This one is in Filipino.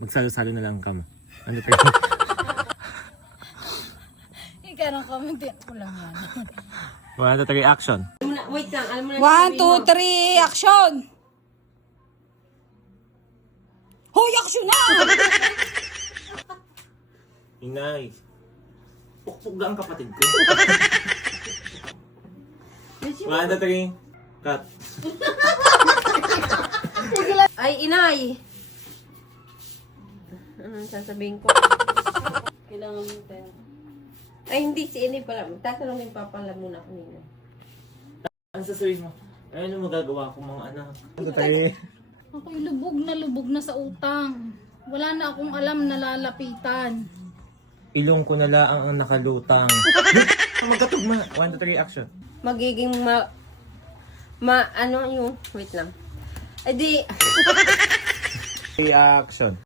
Magsalo-salo na lang kami. Ano tayo? Ikaw ang comment ko lang yan. 1, 2, 3, action. Wait lang, alam mo na. 1, 2, 3, action! Hoy, action na! Inay. Pukpuk ang kapatid ko. 1, 2, 3, cut. Ay, inay! Anong sasabihin ko? Kailangan mo tayo. Ay, hindi si inay pala. Tatanungin pa pala muna ako nila. Ano sasabihin mo? Ano magagawa ko mga anak? 1, 2, 3. Ako'y lubog na sa utang. Wala na akong alam na lalapitan. Ilong ko na lang ang nakalutang. Magkatugma. 1, 2, 3, action. Magiging ano yung, wait lang. Ay di, Action.